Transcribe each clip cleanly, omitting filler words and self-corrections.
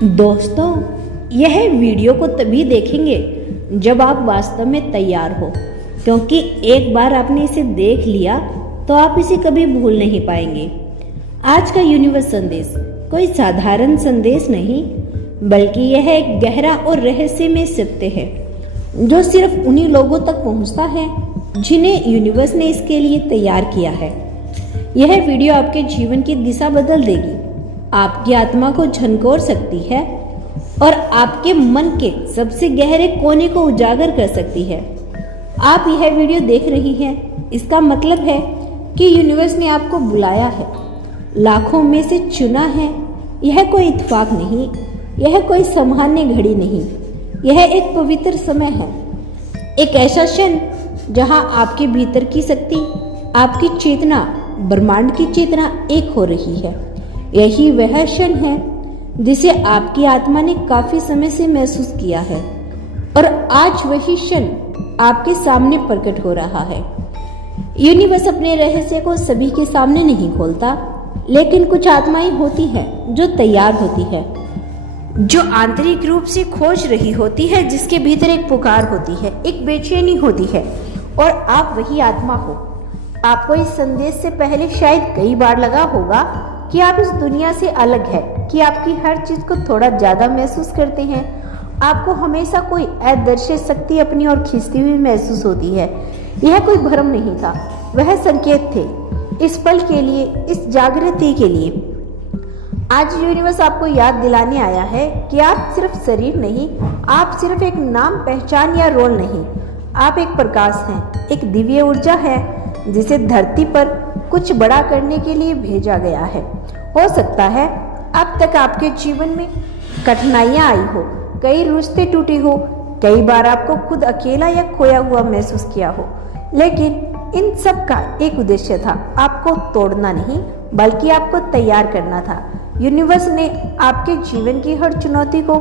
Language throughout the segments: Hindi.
दोस्तों, यह वीडियो को तभी देखेंगे जब आप वास्तव में तैयार हो, क्योंकि एक बार आपने इसे देख लिया तो आप इसे कभी भूल नहीं पाएंगे। आज का यूनिवर्स संदेश कोई साधारण संदेश नहीं, बल्कि यह एक गहरा और रहस्यमय सत्य है जो सिर्फ उन्हीं लोगों तक पहुंचता है जिन्हें यूनिवर्स ने इसके लिए तैयार किया है। यह वीडियो आपके जीवन की दिशा बदल देगी, आपकी आत्मा को झंझोर सकती है और आपके मन के सबसे गहरे कोने को उजागर कर सकती है। आप यह वीडियो देख रही हैं, इसका मतलब है कि यूनिवर्स ने आपको बुलाया है, लाखों में से चुना है। यह कोई इत्तेफाक नहीं, यह कोई सामान्य घड़ी नहीं, यह एक पवित्र समय है, एक ऐसा क्षण जहां आपके भीतर की शक्ति, आपकी चेतना, ब्रह्मांड की चेतना एक हो रही है। यही वह क्षण है जिसे आपकी आत्मा ने काफी समय से महसूस किया है और आज वही क्षण आपके सामने प्रकट हो रहा है। यूनिवर्स अपने रहस्य को सभी के सामने नहीं खोलता, लेकिन कुछ आत्माएं होती हैं जो तैयार होती है, जो आंतरिक रूप से खोज रही होती है, जिसके भीतर एक पुकार होती है, एक बेचैनी होती है, और आप वही आत्मा हो। आपको इस संदेश से पहले शायद कई बार लगा होगा कि आप इस दुनिया से अलग है, कि आपकी हर चीज को थोड़ा ज्यादा महसूस करते हैं। आपको हमेशा कोई अदृश्य शक्ति अपनी ओर खींचती हुई महसूस होती है। यह कोई भ्रम नहीं था, वह संकेत थे, इस पल के लिए, इस जागृति के लिए। आज यूनिवर्स आपको याद दिलाने आया है कि आप सिर्फ शरीर नहीं, आप सिर्फ एक नाम, पहचान या रोल नहीं, आप एक प्रकाश हैं, एक दिव्य ऊर्जा है जिसे धरती पर कुछ बड़ा करने के लिए भेजा गया है। हो सकता है अब तक आपके जीवन में कठिनाइयां आई हो, कई रिश्ते टूटे हो, कई बार आपको खुद अकेला या खोया हुआ महसूस किया हो, लेकिन इन सब का एक उद्देश्य था, आपको तोड़ना नहीं बल्कि आपको तैयार करना था। यूनिवर्स ने आपके जीवन की हर चुनौती को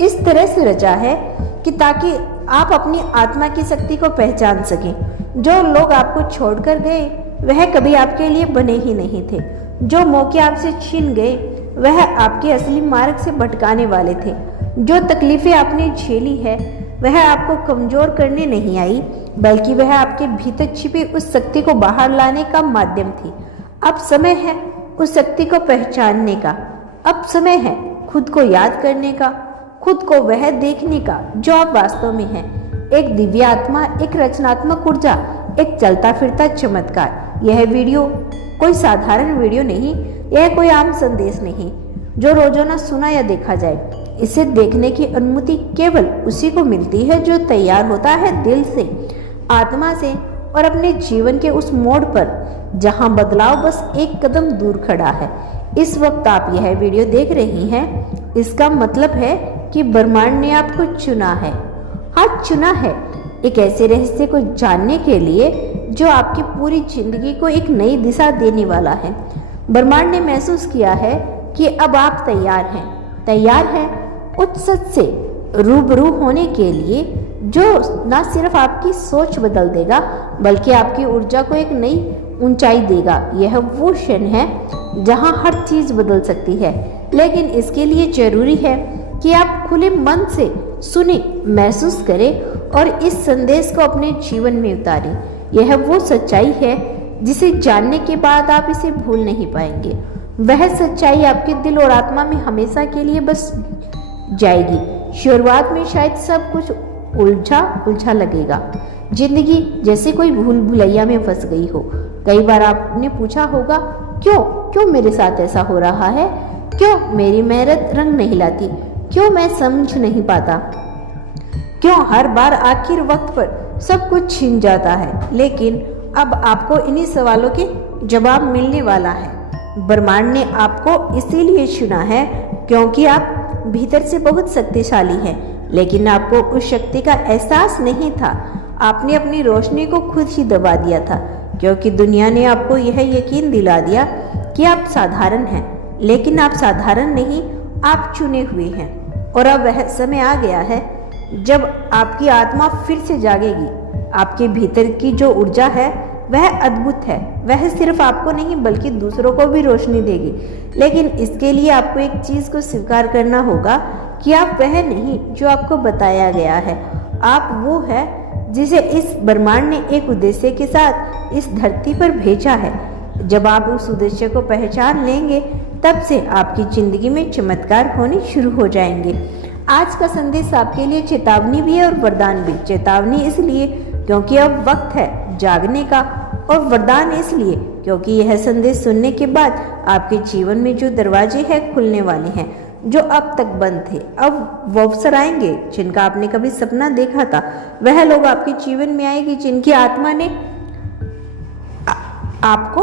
इस तरह से रचा है कि ताकि आप अपनी आत्मा की शक्ति को पहचान सकें। जो लोग आपको छोड़कर गए वह कभी आपके लिए बने ही नहीं थे, जो मौके आपसे छीन गए वह आपके असली मार्ग से भटकाने वाले थे, जो तकलीफें आपने झेली है वह आपको कमजोर करने नहीं आई, बल्कि वह आपके भीतर छिपी उस शक्ति को बाहर लाने का माध्यम थी। अब समय है उस शक्ति को पहचानने का, अब समय है खुद को याद करने का, खुद को वह देखने का जो आप वास्तव में हैं, एक दिव्य आत्मा, एक रचनात्मक ऊर्जा, एक चलता फिरता चमत्कार। यह वीडियो कोई साधारण वीडियो नहीं, यह कोई आम संदेश नहीं जो रोजाना सुना या देखा जाए। इसे देखने की अनुमति केवल उसी को मिलती है जो तैयार होता है दिल से, आत्मा से, और अपने जीवन के उस मोड़ पर जहां बदलाव बस एक कदम दूर खड़ा है। इस वक्त आप यह वीडियो देख रही हैं, इसका मतलब है कि ब्रह्मांड ने आपको चुना है। हाँ, चुना है एक ऐसे रहस्य को जानने के लिए जो आपकी पूरी जिंदगी को एक नई दिशा देने वाला है। ब्रह्मांड ने महसूस किया है कि अब आप तैयार हैं उस सच से रूबरू होने के लिए जो न सिर्फ आपकी सोच बदल देगा बल्कि आपकी ऊर्जा को एक नई ऊंचाई देगा। यह वो क्षण है जहां हर चीज बदल सकती है, लेकिन इसके लिए जरूरी है कि आप खुले मन से सुने, महसूस करें और इस संदेश को अपने जीवन में उतारें। यह वो सच्चाई है जिसे जानने के बाद आप इसे भूल नहीं पाएंगे। वह सच्चाई आपके दिल और आत्मा में हमेशा के लिए बस जाएगी। शुरुआत में शायद सब कुछ उलझा लगेगा, जिंदगी जैसे कोई भूल भुलैया में फंस गई हो। कई बार आपने पूछा होगा, क्यों मेरे साथ ऐसा हो रहा है, क्यों मेरी मेहनत रंग नहीं लाती, क्यों मैं समझ नहीं पाता, क्यों हर बार आखिर वक्त पर सब कुछ छिन जाता है। लेकिन अब आपको इन्हीं सवालों के जवाब मिलने वाला है। ब्रह्मांड ने आपको इसीलिए चुना है क्योंकि आप भीतर से बहुत शक्तिशाली हैं, लेकिन आपको उस शक्ति का एहसास नहीं था। आपने अपनी रोशनी को खुद ही दबा दिया था, क्योंकि दुनिया ने आपको यह यकीन दिला दिया कि आप साधारण हैं, लेकिन आप साधारण नहीं, आप चुने हुए हैं। और अब वह समय आ गया है जब आपकी आत्मा फिर से जागेगी। आपके भीतर की जो ऊर्जा है वह अद्भुत है। वह सिर्फ आपको नहीं बल्कि दूसरों को भी रोशनी देगी। लेकिन इसके लिए आपको एक चीज़ को स्वीकार करना होगा कि आप वह नहीं जो आपको बताया गया है। आप वो है जिसे इस ब्रह्मांड ने एक उद्देश्य के साथ इस धरती पर भेजा है। जब आप उस उद्देश्य को पहचान लेंगे तब से आपकी जिंदगी में चमत्कार होने शुरू हो जाएंगे। आज का संदेश आपके लिए चेतावनी भी है और वरदान भी। चेतावनी इसलिए क्योंकि अब वक्त है जागने का, और वरदान इसलिए क्योंकि यह संदेश सुनने के बाद आपके जीवन में जो दरवाजे हैं खुलने वाले हैं, जो अब तक बंद थे। अब वो अवसर आएंगे जिनका आपने कभी सपना देखा था। वह लोग आपके जीवन में आएंगे जिनकी आत्मा ने आपको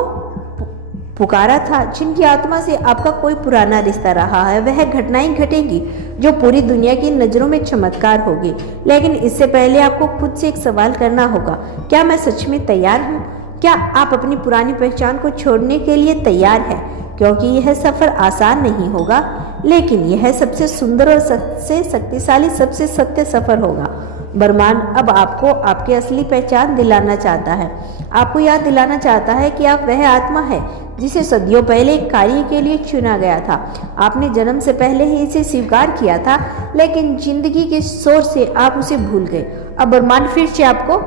पुकारा था, जिनकी आत्मा से आपका कोई पुराना रिश्ता रहा है। वह घटनाएं घटेंगी जो पूरी दुनिया की नज़रों में चमत्कार होगी। लेकिन इससे पहले आपको खुद से एक सवाल करना होगा, क्या मैं सच में तैयार हूँ? क्या आप अपनी पुरानी पहचान को छोड़ने के लिए तैयार हैं? क्योंकि यह सफ़र आसान नहीं होगा, लेकिन यह सबसे सुंदर और सबसे शक्तिशाली, सबसे सत्य सफ़र होगा। ब्रह्मांड अब आपको आपकी असली पहचान दिलाना चाहता है। आपको याद दिलाना चाहता है कि आप वह आत्मा है जिसे सदियों पहले एक कार्य के लिए चुना गया था। आपने जन्म से पहले ही इसे स्वीकार किया था, लेकिन जिंदगी के शोर से आप उसे भूल गए। अब ब्रह्मांड फिर से आपको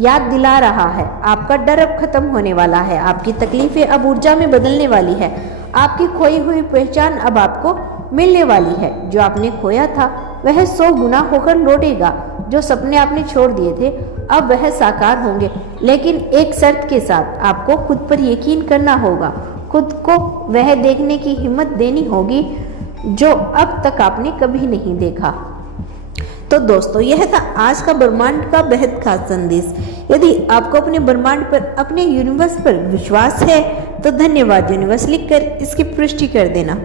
याद दिला रहा है। आपका डर अब खत्म होने वाला है। आपकी तकलीफें अब ऊर्जा में बदलने वाली है। आपकी खोई हुई पहचान अब आपको मिलने वाली है। जो आपने खोया था वह 100 गुना होकर लौटेगा। जो सपने आपने छोड़ दिए थे अब वह साकार होंगे, लेकिन एक शर्त के साथ। आपको खुद पर यकीन करना होगा, खुद को वह देखने की हिम्मत देनी होगी जो अब तक आपने कभी नहीं देखा। तो दोस्तों, यह था आज का ब्रह्मांड का बेहद खास संदेश। यदि आपको अपने ब्रह्मांड पर, अपने यूनिवर्स पर विश्वास है तो धन्यवाद यूनिवर्स लिखकर इसकी पुष्टि कर देना।